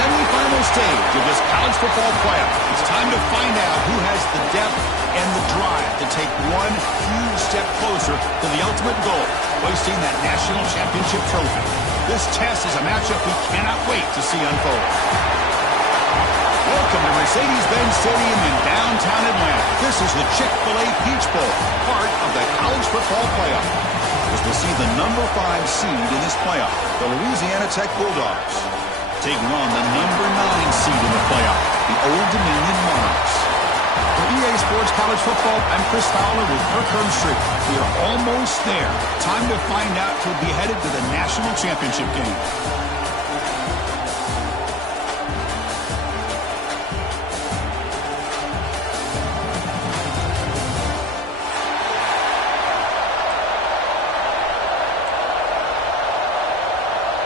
semifinal stage of this college football playoff. It's time to find out who has the depth and the drive to take one huge step closer to the ultimate goal, hoisting that national championship trophy. This test is a matchup we cannot wait to see unfold. Welcome to Mercedes-Benz Stadium in downtown Atlanta. This is the Chick-fil-A Peach Bowl, part of the college football playoff. As we'll see the number 5 seed in this playoff, the Louisiana Tech Bulldogs, taking on the number 9 seed in the playoff, the Old Dominion Monarchs. For EA Sports College Football, I'm Chris Fowler with Kirk Herbstreit. We are almost there. Time to find out who'll be headed to the national championship game.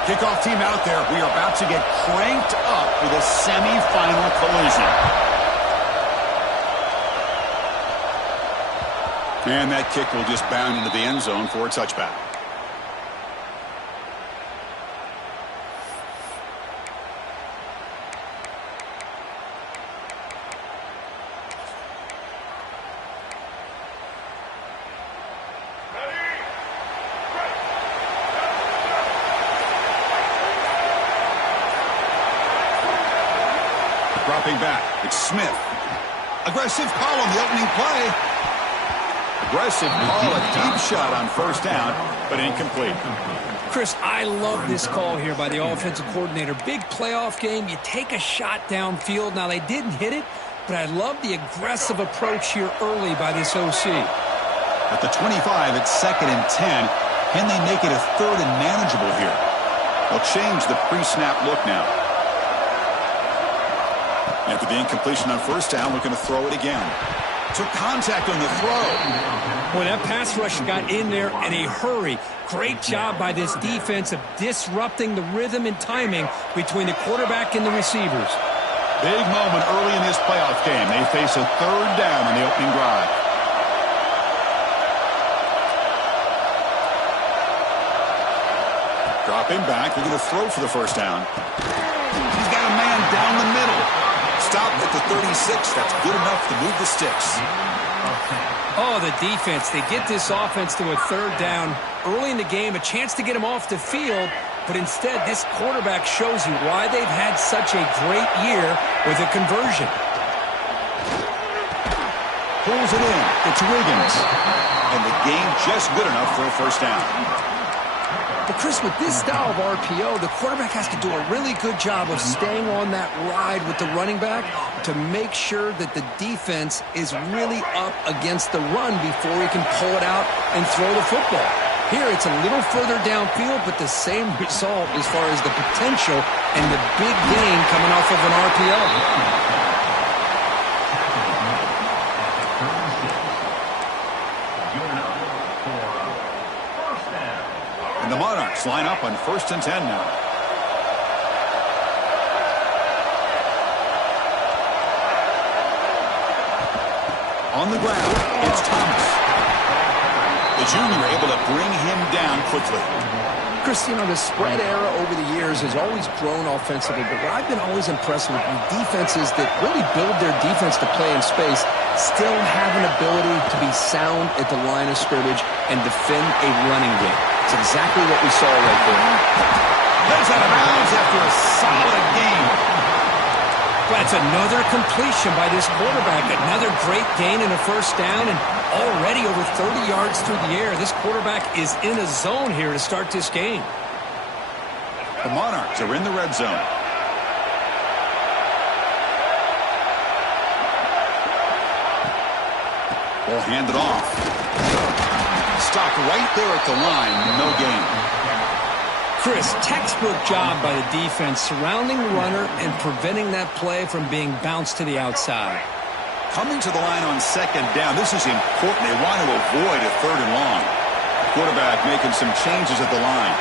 Kickoff team out there. We are about to get cranked up for the semifinal collision. And that kick will just bound into the end zone for a touchback. Dropping back, it's Smith. Aggressive call on the opening play. Aggressive call, a deep shot on first down, but incomplete. Chris, I love this call here by the offensive coordinator. Big playoff game, you take a shot downfield. Now, they didn't hit it, but I love the aggressive approach here early by this OC. At the 25, it's 2nd and 10. Can they make it a 3rd and manageable here? They'll change the pre-snap look now. After the incompletion on first down, looking to throw it again. Took contact on the throw. Boy, that pass rush got in there in a hurry. Great job by this defense of disrupting the rhythm and timing between the quarterback and the receivers. Big moment early in this playoff game. They face a 3rd down on the opening drive. Dropping back. They're going to throw for the first down. He's got a man down the middle. Stopped at the 36. That's good enough to move the sticks. Oh, the defense. They get this offense to a 3rd down early in the game, a chance to get them off the field, but instead this quarterback shows you why they've had such a great year with a conversion. Pulls it in. It's Wiggins. And the game just good enough for a first down. But, Chris, with this style of RPO, the quarterback has to do a really good job of staying on that ride with the running back to make sure that the defense is really up against the run before he can pull it out and throw the football. Here, it's a little further downfield, but the same result as far as the potential and the big gain coming off of an RPO. And the Monarchs line up on 1st and 10 now. On the ground, it's Thomas. The junior able to bring him down quickly. Chris, you know, the spread era over the years has always grown offensively, but what I've been always impressed with defenses that really build their defense to play in space still have an ability to be sound at the line of scrimmage and defend a running game. It's exactly what we saw right there. Goes out of bounds after a solid game. That's another completion by this quarterback. Another great gain in a first down, and already over 30 yards through the air. This quarterback is in a zone here to start this game. The Monarchs are in the red zone. Ball handed off. Stopped right there at the line. No gain. Chris, textbook job by the defense surrounding the runner and preventing that play from being bounced to the outside. Coming to the line on 2nd down. This is important. They want to avoid a 3rd and long. Quarterback making some changes at the line.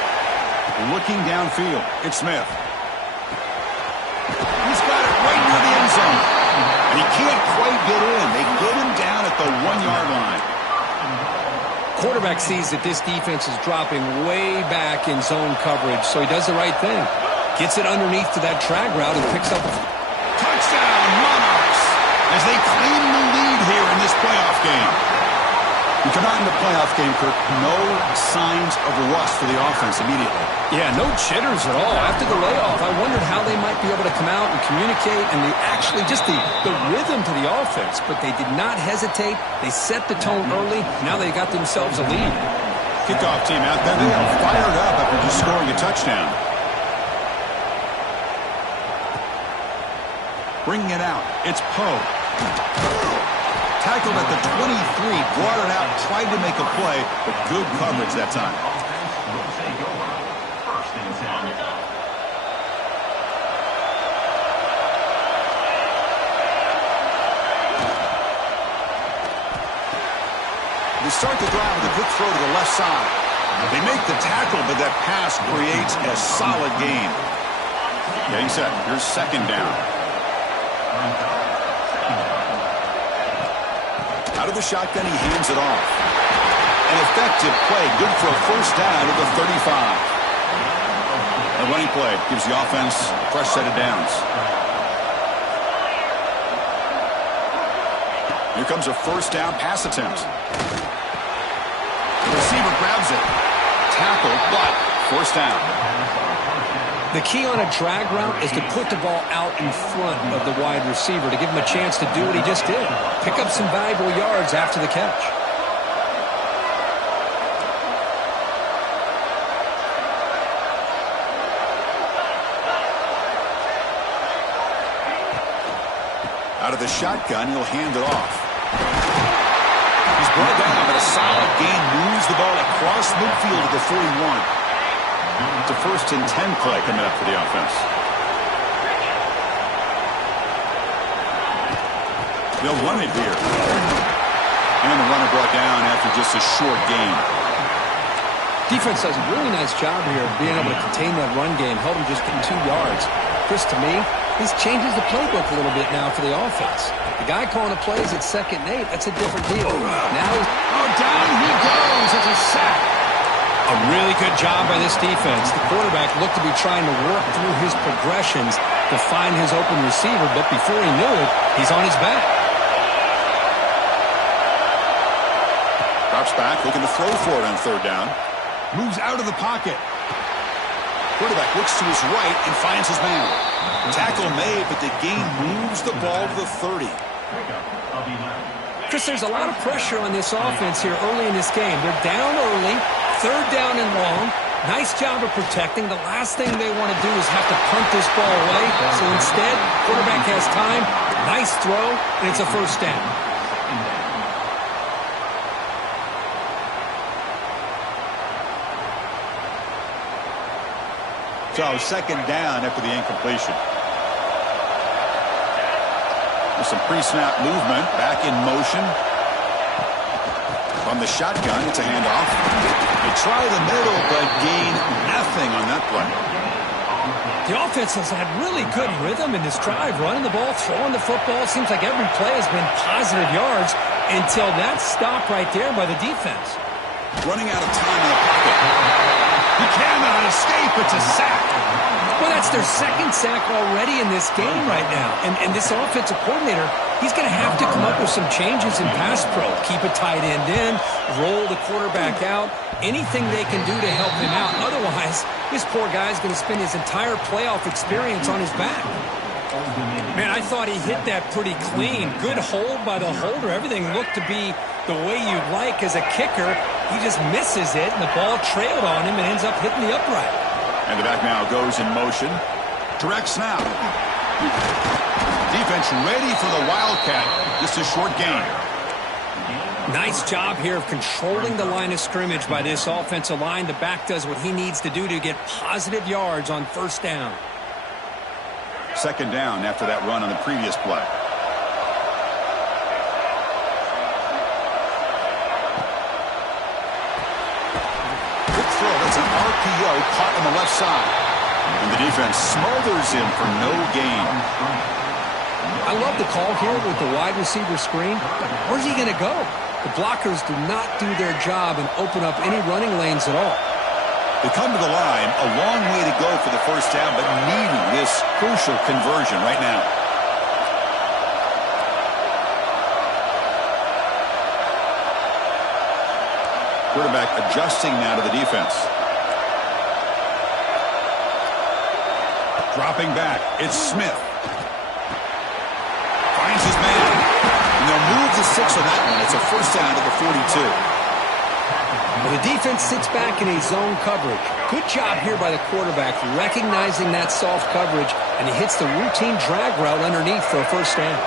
Looking downfield. It's Smith. He's got it right near the end zone. And he can't quite get in. They get him down at the 1-yard line. Quarterback sees that this defense is dropping way back in zone coverage, so he does the right thing. Gets it underneath to that drag route and picks up a touchdown, Monarchs, as they claim the lead here in this playoff game. You come out in the playoff game, Kirk, no signs of rust for the offense immediately. Yeah, no jitters at all. After the layoff, I wondered how they might be able to come out and communicate and actually just the rhythm to the offense. But they did not hesitate. They set the tone early. Now they got themselves a lead. Kickoff team out there. They are fired up after just scoring a touchdown. Bringing it out. It's Poe. Tackled at the 23, brought it out, tried to make a play, but good coverage that time. They start the drive with a quick throw to the left side. They make the tackle, but that pass creates a solid gain. Getting set. Here's second down. Out of the shotgun, he hands it off. An effective play, good for a first down at the 35. The running play gives the offense a fresh set of downs. Here comes a first down pass attempt. The receiver grabs it. Tackle, but first down. The key on a drag route is to put the ball out in front of the wide receiver to give him a chance to do what he just did. Pick up some valuable yards after the catch. Out of the shotgun, he'll hand it off. He's brought down, but a solid gain moves the ball across midfield to the 41. It's a 1st and 10 play coming up for the offense. They'll run it here. And the runner brought down after just a short gain. Defense does a really nice job here of being able to contain that run game, held him just in 2 yards. Chris, to me, this changes the playbook a little bit now for the offense. The guy calling the plays at 2nd and 8, that's a different deal. Now, down he goes. It's a sack. A really good job by this defense. The quarterback looked to be trying to work through his progressions to find his open receiver, but before he knew it, he's on his back. Drops back, looking to throw for it on 3rd down. Moves out of the pocket. Quarterback looks to his right and finds his man. Tackle made, but the gain moves the ball to the 30. Chris, there's a lot of pressure on this offense here early in this game. They're down early, 3rd down and long. Nice job of protecting. The last thing they want to do is have to punt this ball away. So instead, quarterback has time. Nice throw, and it's a first down. So 2nd down after the incompletion. With some pre-snap movement, back in motion. From the shotgun, it's a handoff. They try the middle, but gain nothing on that play. The offense has had really good rhythm in this drive, running the ball, throwing the football. Seems like every play has been positive yards until that stop right there by the defense. Running out of time in the pocket. He cannot escape. It's a sack. Well, that's their 2nd sack already in this game right now. And this offensive coordinator, he's going to have to come up with some changes in pass pro. Keep a tight end in, roll the quarterback out, anything they can do to help him out. Otherwise, this poor guy's going to spend his entire playoff experience on his back. Man, I thought he hit that pretty clean. Good hold by the holder. Everything looked to be the way you'd like as a kicker. He just misses it, and the ball trailed on him and ends up hitting the upright. And the back now goes in motion. Direct snap. Defense ready for the Wildcat. Just a short gain. Nice job here of controlling the line of scrimmage by this offensive line. The back does what he needs to do to get positive yards on 1st down. 2nd down after that run on the previous play. Good throw. That's an RPO caught on the left side. And the defense smothers him for no gain. I love the call here with the wide receiver screen. Where's he going to go? The blockers do not do their job and open up any running lanes at all. They come to the line, a long way to go for the first down, but needing this crucial conversion right now. Quarterback adjusting now to the defense. Dropping back, it's Smith. Finds his man. And they'll move the 6 on that one. It's a first down to the 42. Well, the defense sits back in a zone coverage. Good job here by the quarterback, recognizing that soft coverage, and he hits the routine drag route underneath for a first down.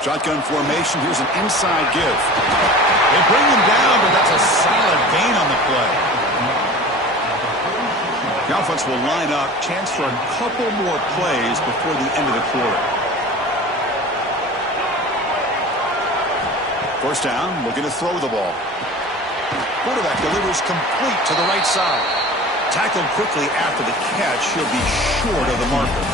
Shotgun formation. Here's an inside give. They bring him down, but that's a solid gain on the play. The offense will line up. Chance for a couple more plays before the end of the quarter. First down, looking to throw the ball. Quarterback delivers complete to the right side. Tackled quickly after the catch. He'll be short of the marker.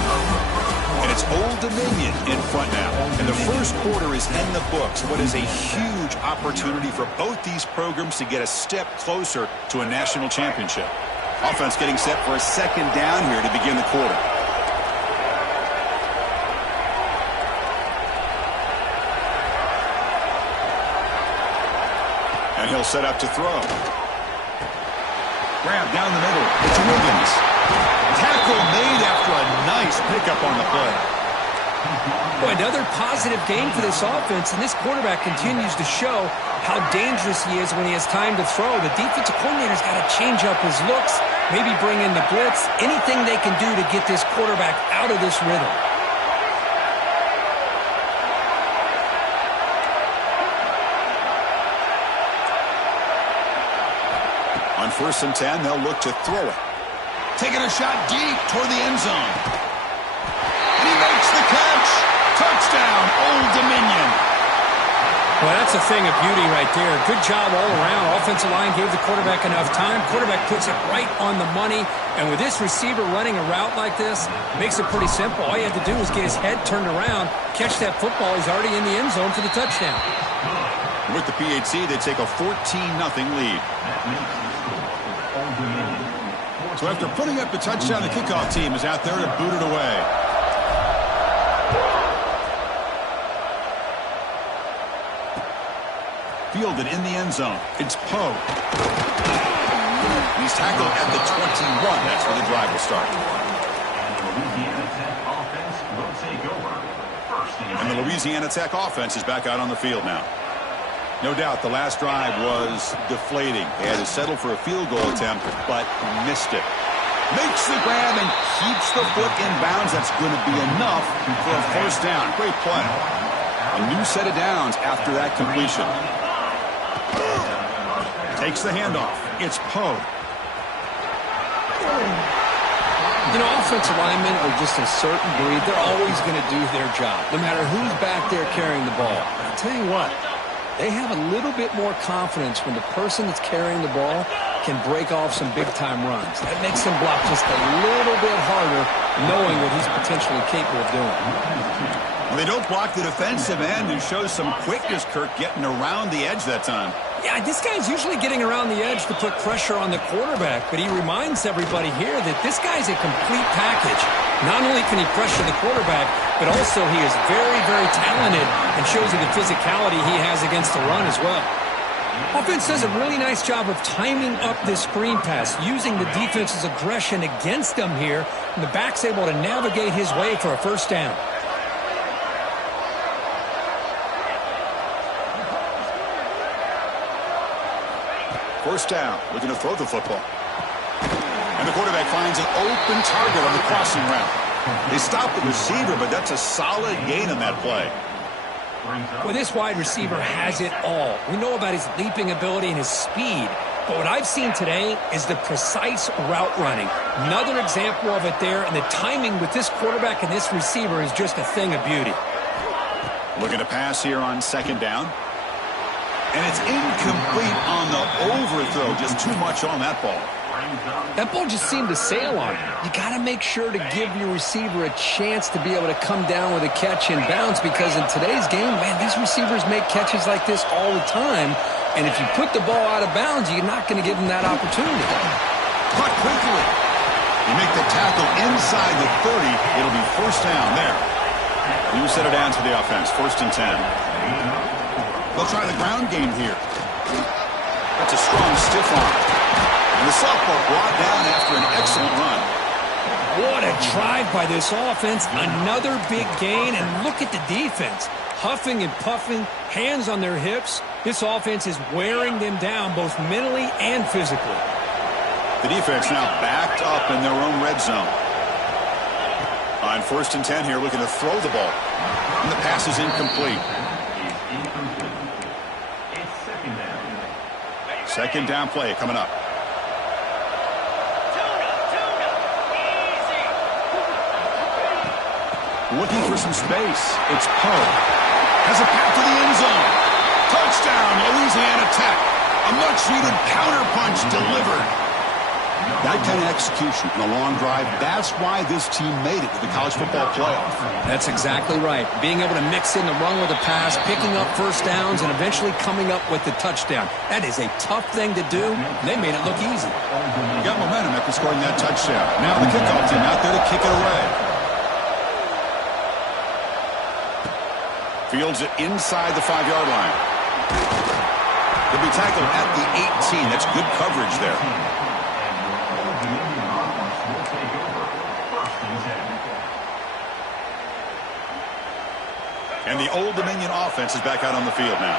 And it's Old Dominion in front now. And the first quarter is in the books. What is a huge opportunity for both these programs to get a step closer to a national championship. Offense getting set for a second down here to begin the quarter. And he'll set up to throw. Grab down the middle. It's Wiggins. Tackle made after a nice pickup on the play. Boy, another positive gain for this offense, and this quarterback continues to show how dangerous he is when he has time to throw. The defensive coordinator's got to change up his looks, maybe bring in the blitz, anything they can do to get this quarterback out of this rhythm. On 1st and 10, they'll look to throw it. Taking a shot deep toward the end zone. And he makes the catch. Touchdown, Old Dominion. Well, that's a thing of beauty right there. Good job all around. Offensive line gave the quarterback enough time. Quarterback puts it right on the money. And with this receiver running a route like this, makes it pretty simple. All you have to do is get his head turned around, catch that football. He's already in the end zone for the touchdown. With the PHC, they take a 14-0 lead. So after putting up the touchdown, the kickoff team is out there to boot it away. Fielded in the end zone. It's Poe. He's tackled at the 21. That's where the drive will start. And the Louisiana Tech offense is back out on the field now. No doubt the last drive was deflating. They had to settle for a field goal attempt, but missed it. Makes the grab and keeps the foot in bounds. That's going to be enough for a first down. Great play. A new set of downs after that completion. Takes the handoff. It's Poe. You know, offensive linemen are just a certain breed. They're always going to do their job, no matter who's back there carrying the ball. I'll tell you what, they have a little bit more confidence when the person that's carrying the ball can break off some big-time runs. That makes them block just a little bit harder, knowing what he's potentially capable of doing. Well, they don't block the defensive end and shows some quickness, Kirk, getting around the edge that time. Yeah, this guy's usually getting around the edge to put pressure on the quarterback, but he reminds everybody here that this guy's a complete package. Not only can he pressure the quarterback, but also he is very, very talented and shows you the physicality he has against the run as well. Offense does a really nice job of timing up this screen pass, using the defense's aggression against them here, and the back's able to navigate his way for a first down. First down, looking to throw the football. And the quarterback finds an open target on the crossing route. They stop the receiver, but that's a solid gain on that play. Well, this wide receiver has it all. We know about his leaping ability and his speed, but what I've seen today is the precise route running. Another example of it there, and the timing with this quarterback and this receiver is just a thing of beauty. Looking to pass here on second down. And it's incomplete on the overthrow. Just too much on that ball. That ball just seemed to sail on him. You got to make sure to give your receiver a chance to be able to come down with a catch and bounce, because in today's game, man, these receivers make catches like this all the time, And if you put the ball out of bounds, you're not going to give him that opportunity. Caught quickly. You make the tackle inside the 30. It'll be first down there. You set it down to the offense. 1st and 10. They'll try the ground game here. That's a strong stiff arm. And the softball brought down after an excellent run. What a drive by this offense. Another big gain. And look at the defense. Huffing and puffing, hands on their hips. This offense is wearing them down both mentally and physically. The defense now backed up in their own red zone. On 1st and 10 here, looking to throw the ball. And the pass is incomplete. Second down play coming up. Looking for some space. It's Poe. Has a path to the end zone. Touchdown, Louisiana Tech. A much-needed counterpunch delivered. That kind of execution in a long drive, that's why this team made it to the college football playoff. That's exactly right. Being able to mix in the run with the pass, picking up first downs, and eventually coming up with the touchdown. That is a tough thing to do. They made it look easy. You got momentum after scoring that touchdown. Now the kickoff team out there to kick it away. Fields it inside the 5-yard line. He'll be tackled at the 18. That's good coverage there. And the Old Dominion offense is back out on the field now.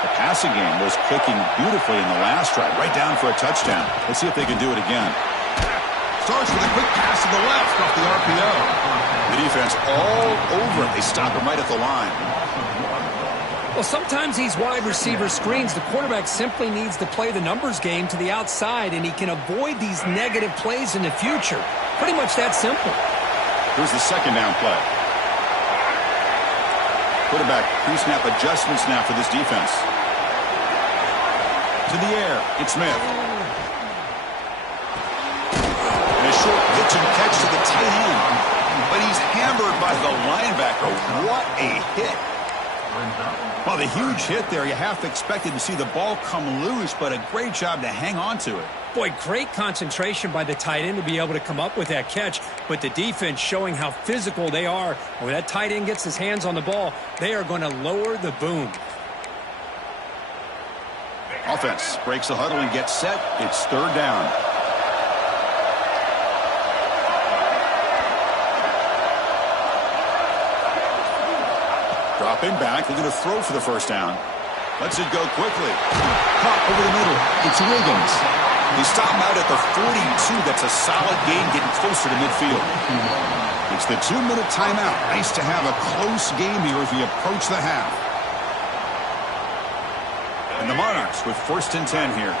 The passing game was clicking beautifully in the last drive, right down for a touchdown. Let's see if they can do it again. Starts with a quick pass to the left off the RPO. The defense all over it. They stop him right at the line. Well, sometimes these wide receiver screens, the quarterback simply needs to play the numbers game to the outside, and he can avoid these negative plays in the future. Pretty much that simple. Here's the second down play. Quarterback pre-snap adjustments now for this defense. To the air, it's Smith. And a short pitch and catch to the tight end. But he's hammered by the linebacker. What a hit. Well, the huge hit there, you half expected to see the ball come loose, but a great job to hang on to it. Boy, great concentration by the tight end to be able to come up with that catch, but the defense showing how physical they are. When that tight end gets his hands on the ball, they are going to lower the boom. Offense breaks the huddle and gets set. It's 3rd down. Dropping back, looking to throw for the first down. Lets it go quickly. Caught over the middle. It's Wiggins. He stopped out at the 42. That's a solid gain, getting closer to midfield. It's the 2-minute timeout. Nice to have a close game here as we approach the half. And the Monarchs with 1st and 10 here.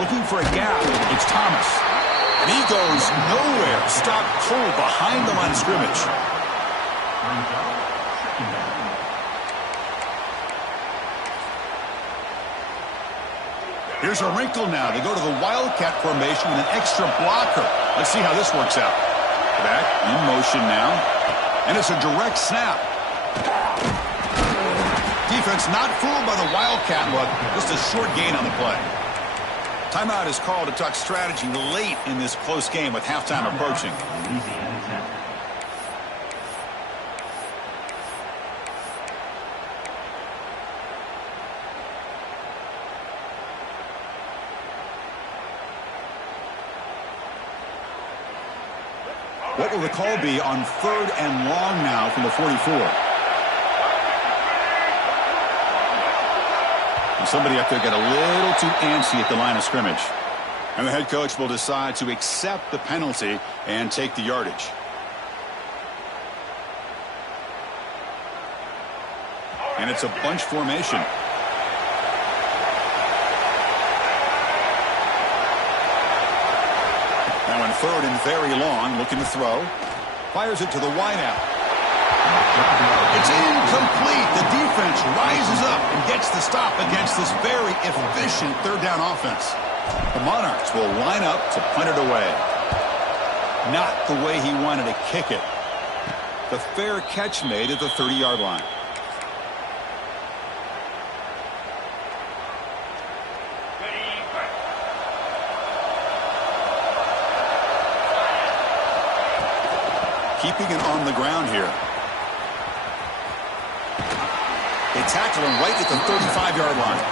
Looking for a gap. It's Thomas. And he goes nowhere. Stopped cold behind the line of scrimmage. Here's a wrinkle now. They go to the Wildcat formation with an extra blocker. Let's see how this works out. Back in motion now. And it's a direct snap. Defense not fooled by the Wildcat look. Just a short gain on the play. Timeout is called to talk strategy late in this close game with halftime approaching. What will the call be on 3rd and long now from the 44? And somebody up there got a little too antsy at the line of scrimmage. And the head coach will decide to accept the penalty and take the yardage. And it's a bunch formation. Now in 3rd and very long, looking to throw. Fires it to the wideout. It's incomplete. The defense rises up and gets the stop against this very efficient 3rd down offense. The Monarchs will line up to punt it away. Not the way he wanted to kick it. The fair catch made at the 30-yard line. Keeping it on the ground here. They tackle him right at the 35-yard line.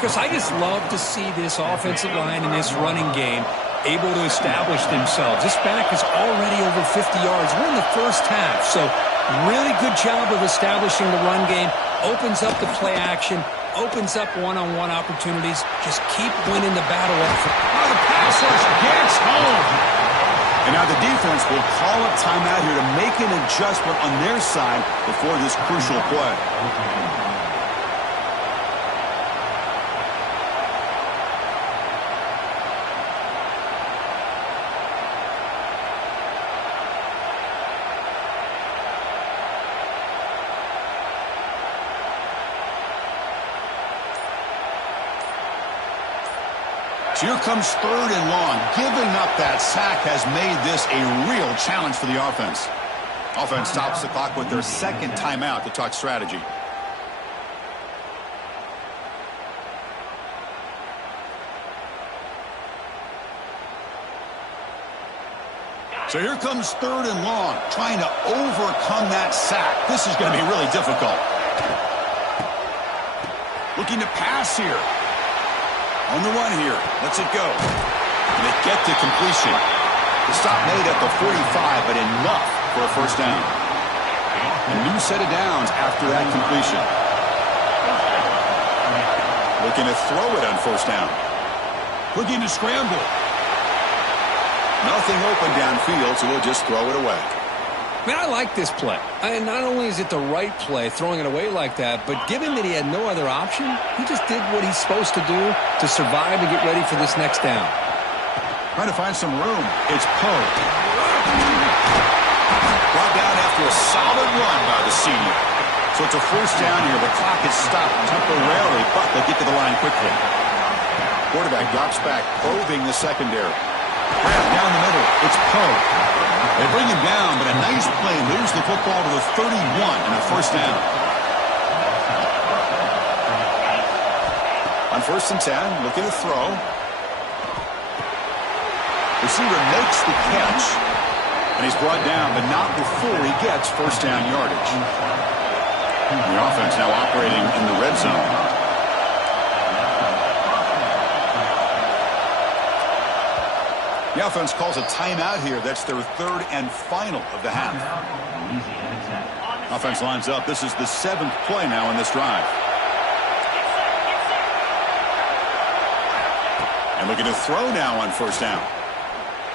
Because I just love to see this offensive line and this running game able to establish themselves. This back is already over 50 yards. We're in the first half, so really good job of establishing the run game. Opens up the play action, opens up one-on-one opportunities. Just keep winning the battle effort. Oh, the pass rush gets home. And now the defense will call a timeout here to make an adjustment on their side before this crucial play. So here comes 3rd and long. Giving up that sack has made this a real challenge for the offense. Offense stops the clock with their 2nd timeout to talk strategy. So here comes 3rd and long, trying to overcome that sack. This is going to be really difficult. Looking to pass here. On the run here. Lets it go. And they get to completion. The stop made at the 45, but enough for a first down. A new set of downs after that completion. Looking to throw it on first down. Looking to scramble. Nothing open downfield, so we'll just throw it away. Man, I like this play. And not only is it the right play, throwing it away like that, but given that he had no other option, he just did what he's supposed to do to survive and get ready for this next down. Trying to find some room. It's Poe. Brought down after a solid run by the senior. So it's a first down here. The clock is stopped temporarily, but they get to the line quickly. Quarterback drops back, probing the secondary. Grab down the middle. It's Poe. They bring him down, but a nice play moves the football to the 31 and a first down. On 1st and 10, looking to throw. Receiver makes the catch, and he's brought down, but not before he gets first down yardage. The offense now operating in the red zone. The offense calls a timeout here. That's their 3rd and final of the half. Offense lines up. This is the 7th play now in this drive. And looking to throw now on first down.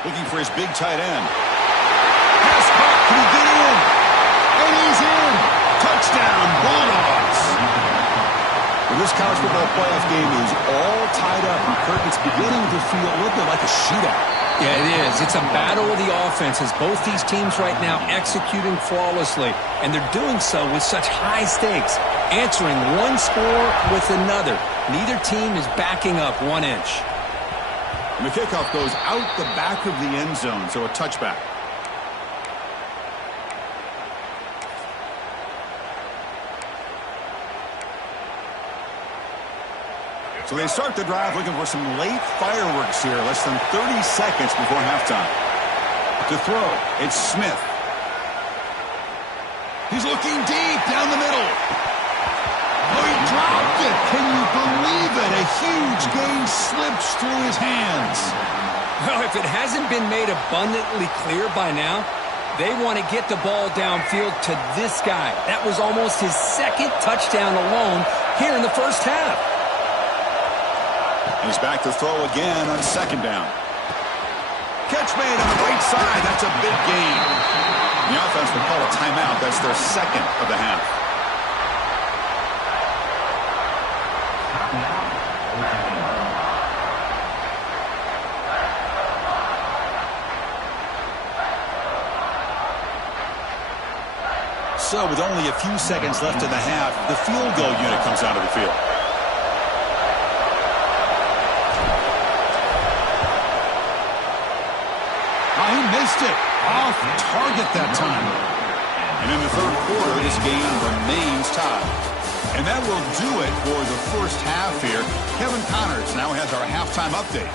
Looking for his big tight end. Pass caught. Can he get in? And he's in. Touchdown, Bulldogs. Well, this college football playoff game is all tied up. And Kirk, it's beginning to feel a little bit like a shootout. Yeah, it is. It's a battle of the offenses. Both these teams right now executing flawlessly, and they're doing so with such high stakes, answering one score with another. Neither team is backing up 1 inch. And the kickoff goes out the back of the end zone, so a touchback. So they start the drive looking for some late fireworks here. Less than 30 seconds before halftime. To throw, it's Smith. He's looking deep down the middle. Oh, he dropped it. Can you believe it? A huge gain slips through his hands. Well, if it hasn't been made abundantly clear by now, they want to get the ball downfield to this guy. That was almost his 2nd touchdown alone here in the first half. He's back to throw again on 2nd down. Catch made on the right side. That's a big gain. The offense will call a timeout. That's their 2nd of the half. So with only a few seconds left in the half, the field goal unit comes out of the field. He missed it. Off target that time. And in the third quarter, this game remains tied. And that will do it for the first half here. Kevin Connors now has our halftime update.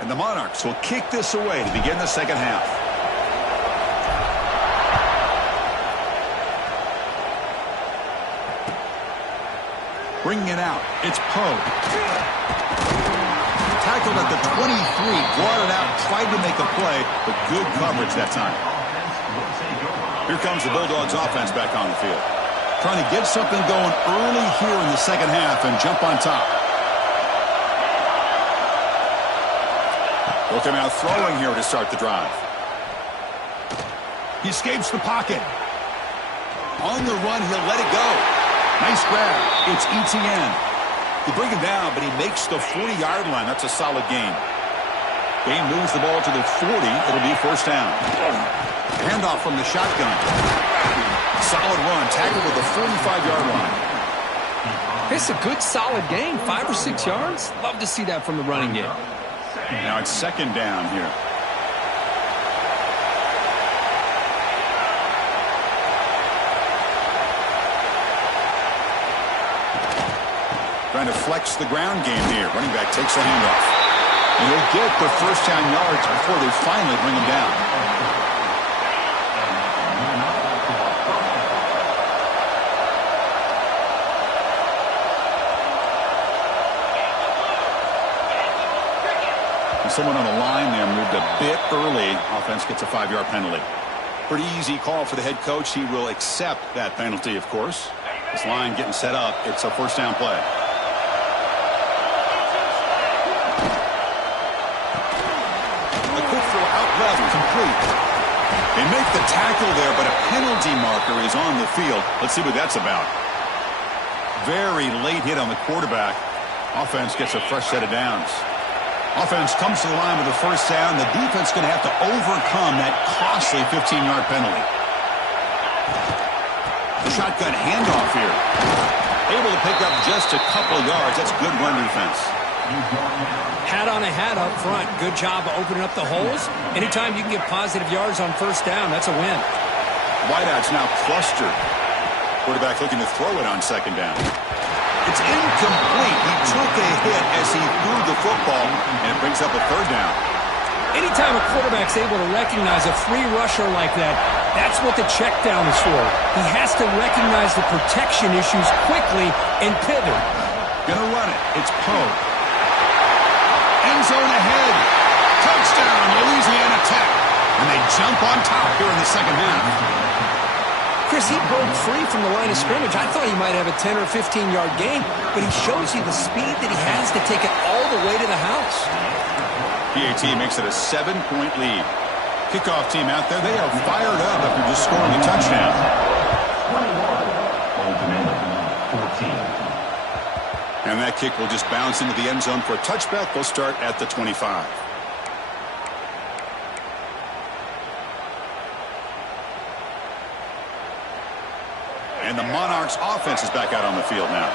And the Monarchs will kick this away to begin the second half. Bringing it out. It's Poe. Tackled at the 23, brought it out, tried to make a play, but good coverage that time. Here comes the Bulldogs offense back on the field. Trying to get something going early here in the second half and jump on top. They'll come out throwing here to start the drive. He escapes the pocket. On the run, he'll let it go. Nice grab. It's ETN. They bring him down, but he makes the 40-yard line. That's a solid gain. Game moves the ball to the 40. It'll be first down. Handoff from the shotgun. Solid run. Tackled with the 45-yard line. It's a good, solid gain. 5 or 6 yards. Love to see that from the running game. Now it's second down here. Trying to flex the ground game here. Running back takes the handoff. And he'll get the first down yards before they finally bring him down. And someone on the line there moved a bit early. Offense gets a 5-yard penalty. Pretty easy call for the head coach. He will accept that penalty, of course. This line getting set up. It's a first down play. Left, complete. They make the tackle there, but a penalty marker is on the field. Let's see what that's about. Very late hit on the quarterback. Offense gets a fresh set of downs. Offense comes to the line with the first down. The defense going to have to overcome that costly 15-yard penalty. The shotgun handoff here. Able to pick up just a couple of yards. That's good run defense. Hat on a hat up front. Good job of opening up the holes. Anytime you can get positive yards on first down, that's a win. Wideouts now clustered. Quarterback looking to throw it on second down. It's incomplete. He took a hit as he threw the football, and it brings up a third down. Anytime a quarterback's able to recognize a free rusher like that, that's what the check down is for. He has to recognize the protection issues quickly and pivot. Gonna run it. It's Poe. End zone ahead. Touchdown, Louisiana Tech. And they jump on top here in the second half. Chris, he broke free from the line of scrimmage. I thought he might have a 10 or 15-yard gain, but he shows you the speed that he has to take it all the way to the house. PAT makes it a 7-point lead. Kickoff team out there, they are fired up after just scoring a touchdown. 14. And that kick will just bounce into the end zone for a touchback. They'll start at the 25. And the Monarchs offense is back out on the field now.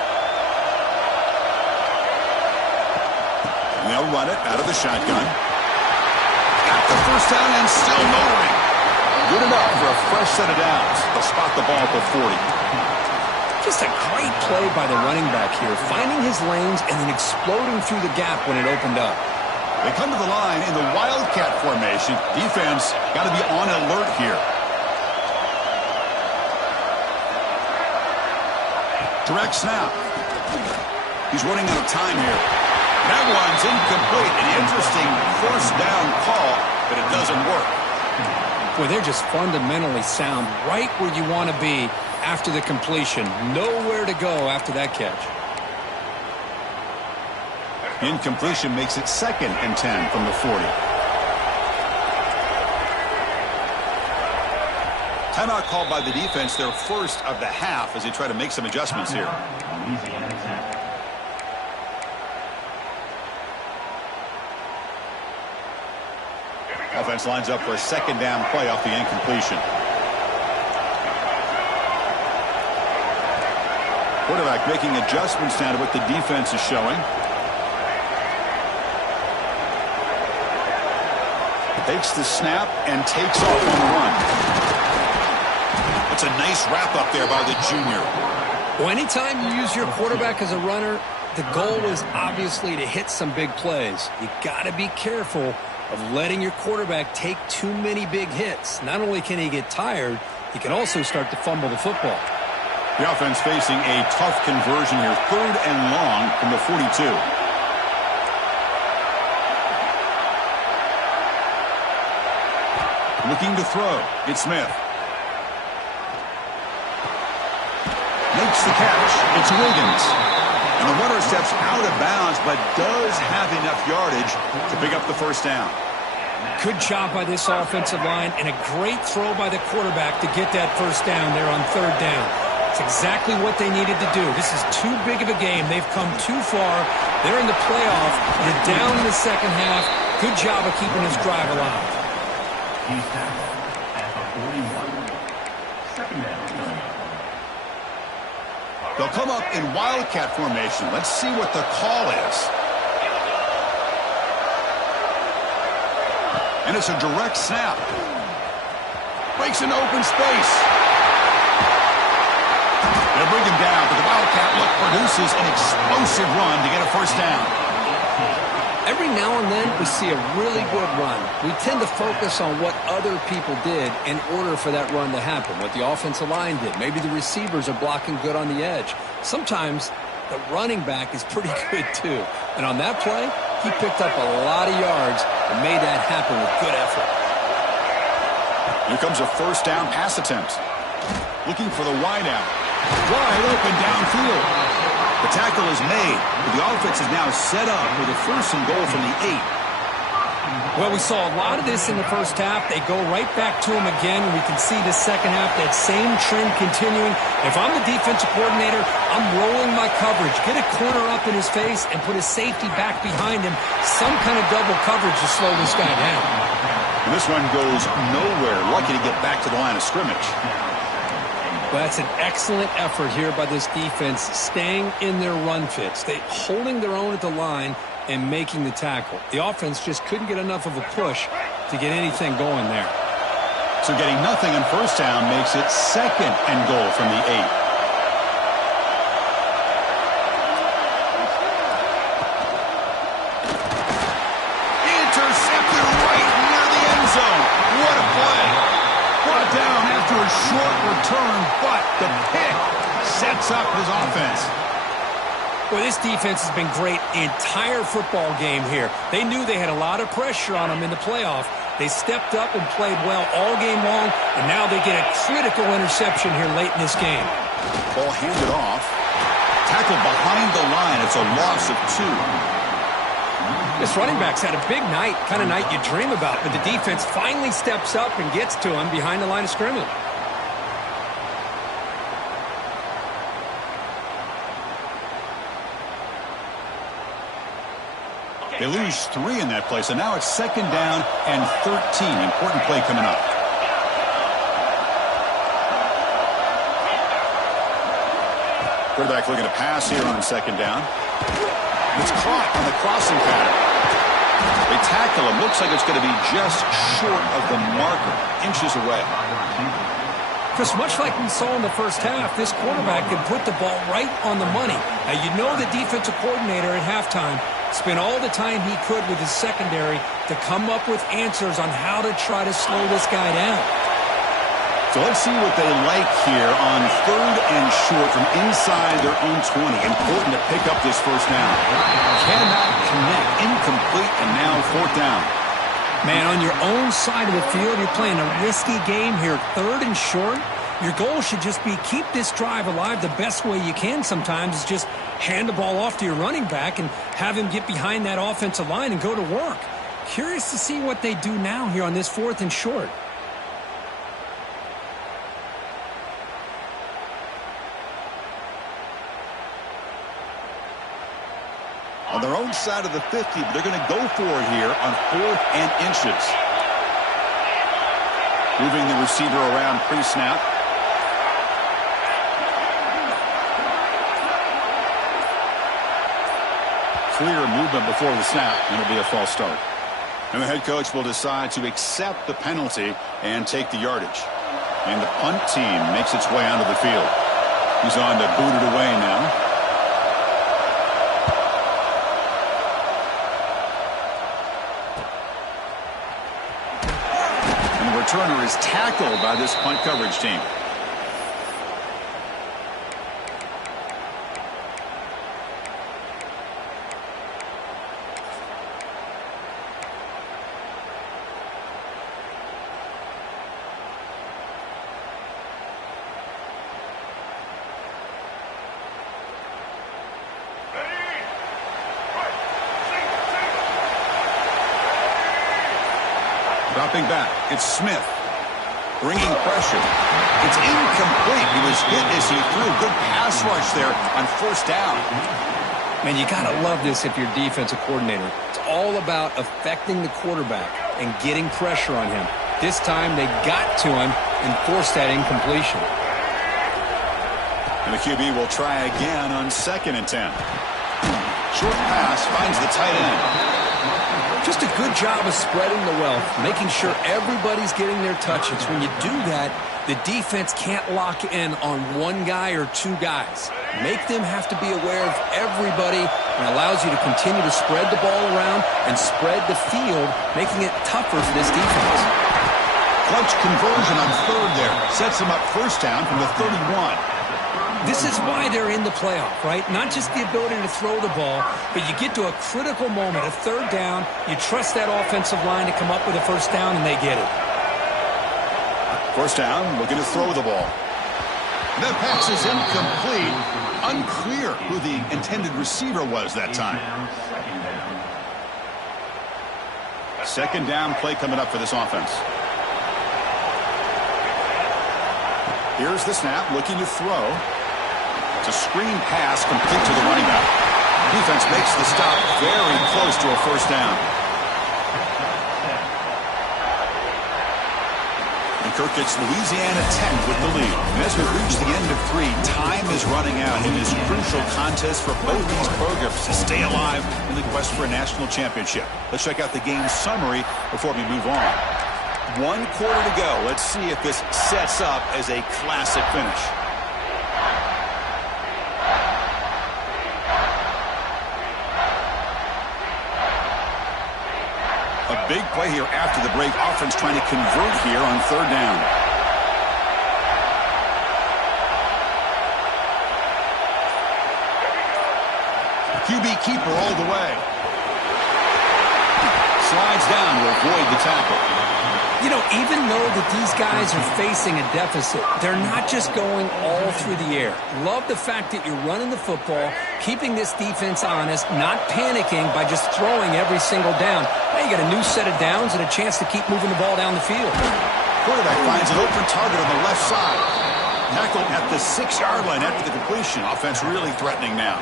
And they'll run it out of the shotgun. Got the first down and still motoring. Good enough for a fresh set of downs. They'll spot the ball at the 40. Just a great play by the running back here, finding his lanes and then exploding through the gap when it opened up. They come to the line in the Wildcat formation. Defense got to be on alert here. Direct snap. He's running out of time here. That one's incomplete. An interesting first down call, but it doesn't work. Boy, they're just fundamentally sound, right where you want to be after the completion. Nowhere to go after that catch. Incompletion makes it 2nd and 10 from the 40. Timeout called by the defense, their first of the half, as they try to make some adjustments here. Offense lines up for a second down play off the incompletion. Quarterback making adjustments down to what the defense is showing. Takes the snap and takes off on the run. That's a nice wrap up there by the junior. Well, anytime you use your quarterback as a runner, the goal is obviously to hit some big plays. You got to be careful of letting your quarterback take too many big hits. Not only can he get tired, he can also start to fumble the football. The offense facing a tough conversion here. 3rd and long from the 42. Looking to throw. It's Smith. Makes the catch. It's Williams. And the runner steps out of bounds, but does have enough yardage to pick up the first down. Good job by this offensive line, and a great throw by the quarterback to get that first down there on 3rd down. It's exactly what they needed to do. This is too big of a game. They've come too far. They're in the playoff. They're down in the second half. Good job of keeping this drive alive. They'll come up in wildcat formation. Let's see what the call is. And it's a direct snap. Breaks an open space. They'll bring him down, but the wildcat look produces an explosive run to get a first down. Every now and then we see a really good run. We tend to focus on what other people did in order for that run to happen, what the offensive line did. Maybe the receivers are blocking good on the edge. Sometimes the running back is pretty good too. And on that play, he picked up a lot of yards and made that happen with good effort. Here comes a first down pass attempt. Looking for the wideout. Wide open downfield. The tackle is made, but the offense is now set up with a 1st and goal from the 8. Well, we saw a lot of this in the first half. They go right back to him again, and we can see the second half, that same trend continuing. If I'm the defensive coordinator, I'm rolling my coverage. Get a corner up in his face and put his safety back behind him. Some kind of double coverage to slow this guy down. And this one goes nowhere. Lucky to get back to the line of scrimmage. Well, that's an excellent effort here by this defense, staying in their run fits. They holding their own at the line and making the tackle. The offense just couldn't get enough of a push to get anything going there. So getting nothing on first down makes it 2nd and goal from the 8. Intercepted right near the end zone. What a play. Brought down after a short return, but the pick sets up his offense. Well, this defense has been great the entire football game here. They knew they had a lot of pressure on them in the playoff. They stepped up and played well all game long, and now they get a critical interception here late in this game. Ball handed off. Tackled behind the line. It's a loss of 2. This running back's had a big night, kind of night you dream about, but the defense finally steps up and gets to him behind the line of scrimmage. They lose 3 in that play, so now it's 2nd down and 13. Important play coming up. Quarterback looking to pass here on 2nd down. It's caught on the crossing pattern. They tackle him. Looks like it's going to be just short of the marker, inches away. Chris, much like we saw in the first half, this quarterback can put the ball right on the money. Now, you know the defensive coordinator at halftime spent all the time he could with his secondary to come up with answers on how to try to slow this guy down. So let's see what they like here on 3rd and short from inside their own 20. Important to pick up this first down. Cannot connect. Incomplete, and now 4th down. Man, on your own side of the field, you're playing a risky game here. 3rd and short. Your goal should just be keep this drive alive the best way you can sometimes is just hand the ball off to your running back and have him get behind that offensive line and go to work. Curious to see what they do now here on this 4th and short. On their own side of the 50, but they're going to go for it here on 4th and inches. Moving the receiver around pre-snap. Clear movement before the snap, and it'll be a false start. And the head coach will decide to accept the penalty and take the yardage. And the punt team makes its way onto the field. He's on to boot it away now. And the returner is tackled by this punt coverage team. Dropping back, it's Smith. Bringing pressure. It's incomplete. He was hit as he threw. Good pass rush there on first down. Man, you got to love this if you're a defensive coordinator. It's all about affecting the quarterback and getting pressure on him. This time they got to him and forced that incompletion. And the QB will try again on 2nd and 10. Short pass finds the tight end. Just a good job of spreading the wealth, making sure everybody's getting their touches. When you do that, the defense can't lock in on one guy or two guys. Make them have to be aware of everybody, and allows you to continue to spread the ball around and spread the field, making it tougher for this defense. Clutch conversion on 3rd there. Sets him up first down from the 31. This is why they're in the playoff, right? Not just the ability to throw the ball, but you get to a critical moment, a 3rd down, you trust that offensive line to come up with a first down, and they get it. First down, looking to throw the ball. That pass is incomplete. Unclear who the intended receiver was that time. 2nd down play coming up for this offense. Here's the snap, looking to throw. It's a screen pass complete to the running back. Defense makes the stop very close to a first down. And Kirk gets Louisiana 10 with the lead. And as we reach the end of 3, time is running out in this crucial contest for both these programs to stay alive in the quest for a national championship. Let's check out the game summary before we move on. 1 quarter to go. Let's see if this sets up as a classic finish. A big play here after the break. Offense trying to convert here on 3rd down. QB keeper all the way. Slides down to avoid the tackle. You know, even though that these guys are facing a deficit, they're not just going all through the air. Love the fact that you're running the football, keeping this defense honest, not panicking by just throwing every single down. Now you got a new set of downs and a chance to keep moving the ball down the field. Quarterback finds an open target on the left side. Tackled at the 6-yard line after the completion. Offense really threatening now.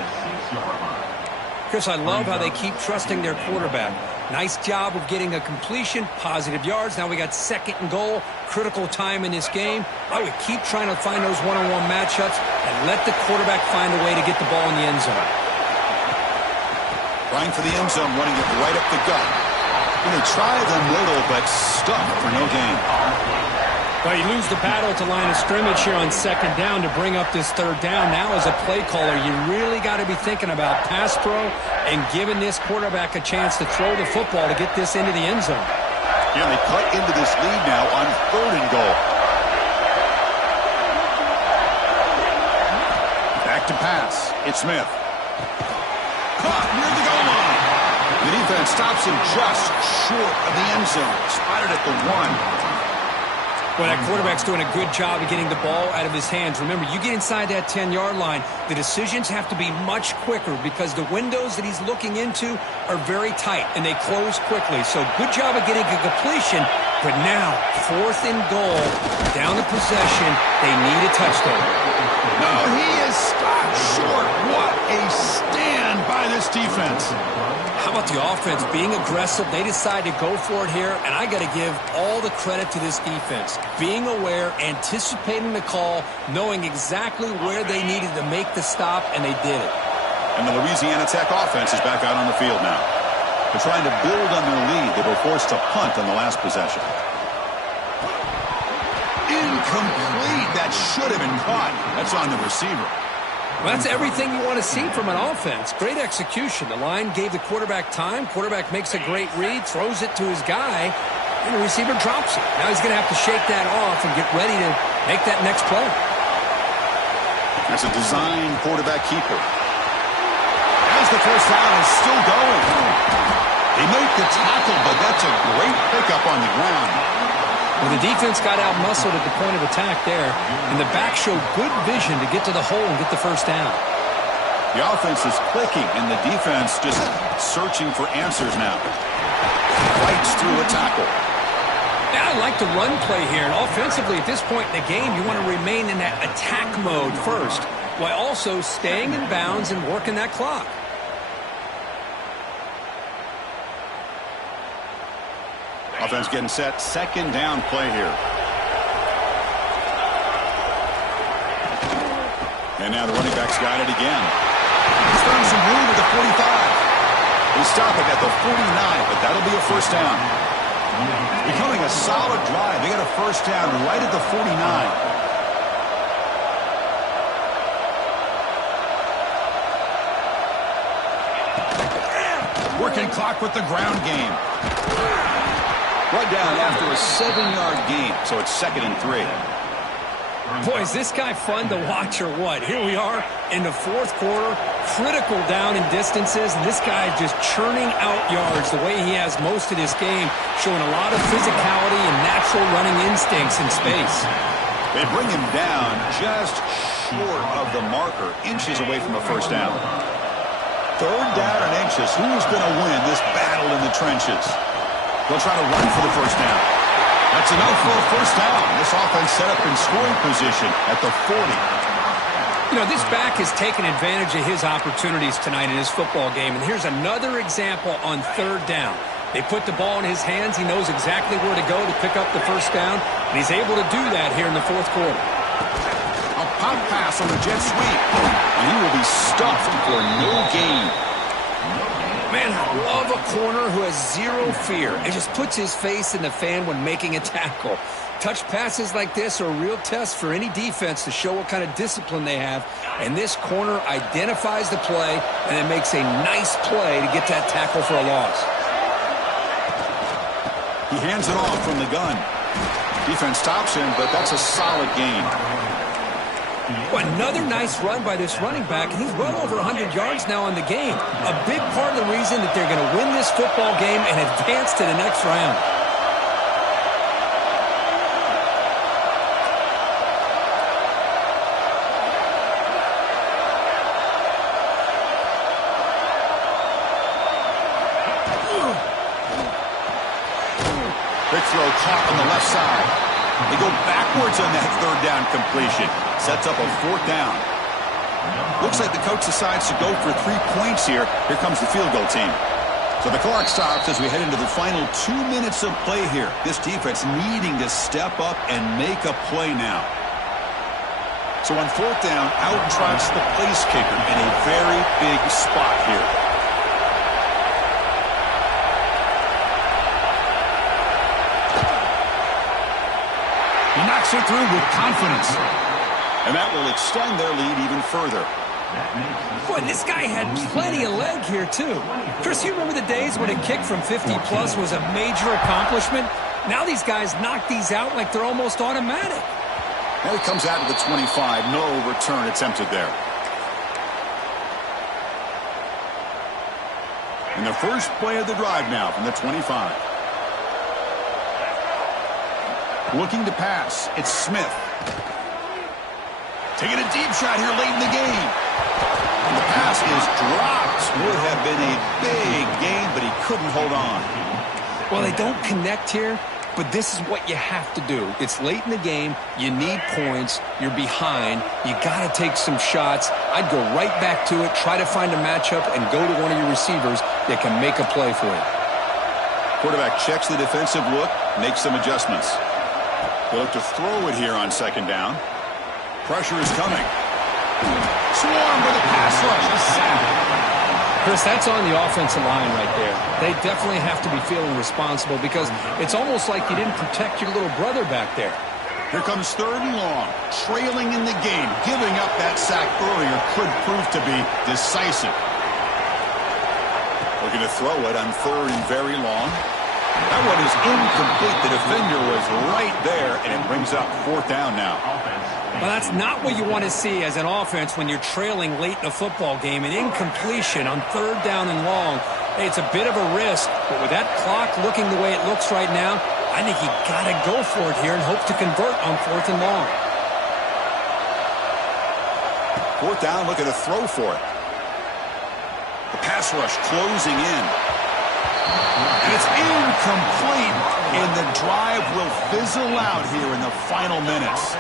Chris, I love how they keep trusting their quarterback. Nice job of getting a completion, positive yards. Now we got 2nd and goal, critical time in this game. I would keep trying to find those one-on-one matchups and let the quarterback find a way to get the ball in the end zone. Trying for the end zone, running it right up the gut. And they try the middle, but stuck for no gain. Well, you lose the battle to line of scrimmage here on 2nd down to bring up this 3rd down. Now as a play caller, you really got to be thinking about pass pro and giving this quarterback a chance to throw the football to get this into the end zone. Yeah, they cut into this lead now on 3rd and goal. Back to pass. It's Smith. Caught near the goal line. The defense stops him just short of the end zone. Spotted at the 1. Well, that quarterback's doing a good job of getting the ball out of his hands. Remember, you get inside that 10-yard line, the decisions have to be much quicker because the windows that he's looking into are very tight, and they close quickly. So good job of getting a completion, but now 4th and goal, down the possession, they need a touchdown. No, he is stopped short. What a stand by this defense. How about the offense being aggressive? They decide to go for it here, and I got to give all the credit to this defense. Being aware, anticipating the call, knowing exactly where they needed to make the stop, and they did it. And the Louisiana Tech offense is back out on the field now. They're trying to build on their lead. They were forced to punt on the last possession. Incomplete. That should have been caught. That's on the receiver. Well, that's everything you want to see from an offense. Great execution. The line gave the quarterback time. Quarterback makes a great read, throws it to his guy, and the receiver drops it. Now he's going to have to shake that off and get ready to make that next play. That's a design quarterback keeper. As the first down is still going. They make the tackle, but that's a great pickup on the ground. Well, the defense got out-muscled at the point of attack there, and the back showed good vision to get to the hole and get the first down. The offense is clicking, and the defense just searching for answers now. Fights through a tackle. Yeah, I like the run play here, and offensively at this point in the game, you want to remain in that attack mode first, while also staying in bounds and working that clock. Offense getting set. Second down play here. And now the running back's got it again. He's found some room at the 45. They stop it at the 49, but that'll be a first down. Becoming a solid drive. They got a first down right at the 49. Working clock with the ground game. Right down after a 7-yard gain, so it's 2nd and 3. Boy, is this guy fun to watch or what? Here we are in the fourth quarter, critical down in distances, and this guy just churning out yards the way he has most of this game, showing a lot of physicality and natural running instincts in space. They bring him down just short of the marker, inches away from a first down. Third down and inches. Who's going to win this battle in the trenches? They'll try to run for the first down. That's enough for a first down. This offense set up in scoring position at the 40. You know, this back has taken advantage of his opportunities tonight in his football game, and here's another example on third down. They put the ball in his hands. He knows exactly where to go to pick up the first down, and he's able to do that here in the fourth quarter. A pop pass on the jet sweep, and he will be stuffed for no gain. Man, I love a corner who has zero fear and just puts his face in the fan when making a tackle. Touch passes like this are a real test for any defense to show what kind of discipline they have. And this corner identifies the play and it makes a nice play to get that tackle for a loss. He hands it off from the gun. Defense stops him, but that's a solid gain. Well, another nice run by this running back, and he's well over 100 yards now in the game. A big part of the reason that they're going to win this football game and advance to the next round. Big throw caught on the left side. They go backwards on that third down completion. Sets up a fourth down. Looks like the coach decides to go for 3 points here. Here comes the field goal team. So the clock stops as we head into the final 2 minutes of play here. This defense needing to step up and make a play now. So on fourth down, out trots the place kicker in a very big spot here. He knocks it through with confidence. And that will extend their lead even further. Boy, this guy had plenty of leg here, too. Chris, you remember the days when a kick from 50-plus was a major accomplishment? Now these guys knock these out like they're almost automatic. And it comes out to the 25. No return attempted there. And the first play of the drive now from the 25. Looking to pass. It's Smith. Taking a deep shot here late in the game. And the pass is dropped. Would have been a big gain, but he couldn't hold on. Well, they don't connect here, but this is what you have to do. It's late in the game. You need points. You're behind. You got to take some shots. I'd go right back to it, try to find a matchup, and go to one of your receivers that can make a play for you. Quarterback checks the defensive look, makes some adjustments. They'll look to throw it here on second down. Pressure is coming. Swarm with a pass rush. A sack. Chris, that's on the offensive line right there. They definitely have to be feeling responsible because it's almost like you didn't protect your little brother back there. Here comes 3rd and long, trailing in the game. Giving up that sack earlier could prove to be decisive. Looking to throw it on 3rd and very long. That one is incomplete. The defender was right there, and it brings up 4th down now. Well, that's not what you want to see as an offense when you're trailing late in a football game. An incompletion on 3rd down and long. Hey, it's a bit of a risk, but with that clock looking the way it looks right now, I think you got to go for it here and hope to convert on 4th and long. 4th down, looking to throw for it. The pass rush closing in. And it's incomplete, and the drive will fizzle out here in the final minutes.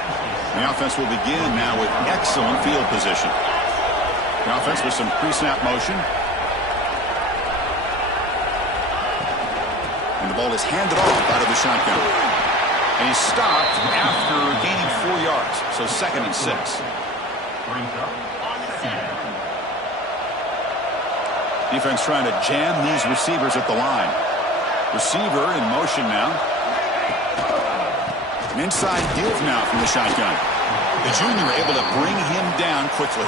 The offense will begin now with excellent field position. The offense with some pre-snap motion. And the ball is handed off out of the shotgun. And he's stopped after gaining 4 yards, so 2nd and 6. Defense trying to jam these receivers at the line. Receiver in motion now. An inside give now from the shotgun. The junior able to bring him down quickly.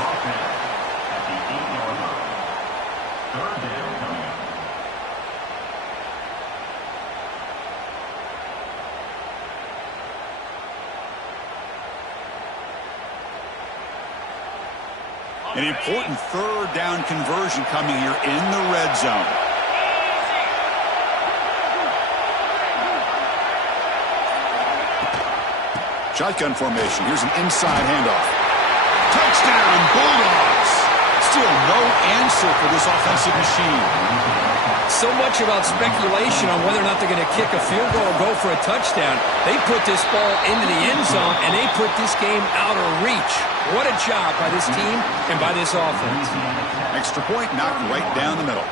An important 3rd down conversion coming here in the red zone. Shotgun formation. Here's an inside handoff. Touchdown, Bulldogs. Still no answer for this offensive machine. So much about speculation on whether or not they're going to kick a field goal or go for a touchdown. They put this ball into the end zone, and they put this game out of reach. What a job by this team and by this offense. Extra point knocked right down the middle.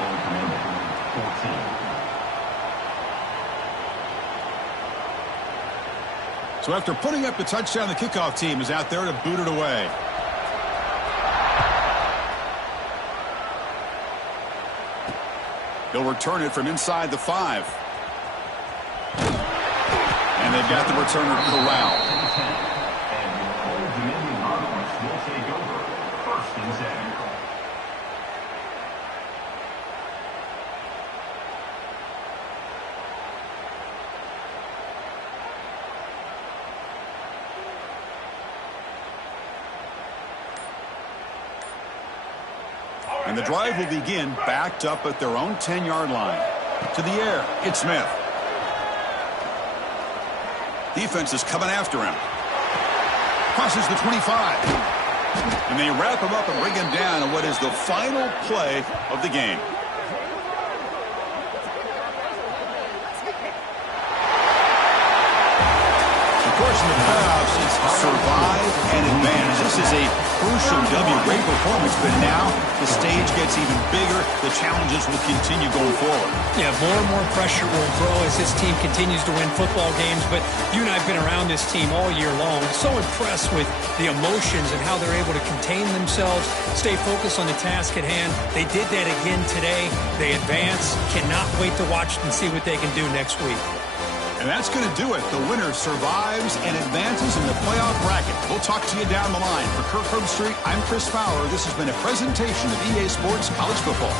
So after putting up the touchdown, the kickoff team is out there to boot it away. They'll return it from inside the 5. And they've got the returner corralled. And the drive will begin backed up at their own 10-yard line. To the air, it's Smith. Defense is coming after him. Crosses the 25. And they wrap him up and bring him down on what is the final play of the game. Of course, in the playoffs, it's survive and advance. This is a crucial W. Great performance, but now the stage gets even bigger. The challenges will continue going forward. Yeah, more and more pressure will grow as this team continues to win football games. But you and I have been around this team all year long. So impressed with the emotions and how they're able to contain themselves, stay focused on the task at hand. They did that again today. They advance. Cannot wait to watch and see what they can do next week. And that's going to do it. The winner survives and advances in the playoff bracket. We'll talk to you down the line. For Kirk Herbstreit, I'm Chris Fowler. This has been a presentation of EA Sports College Football.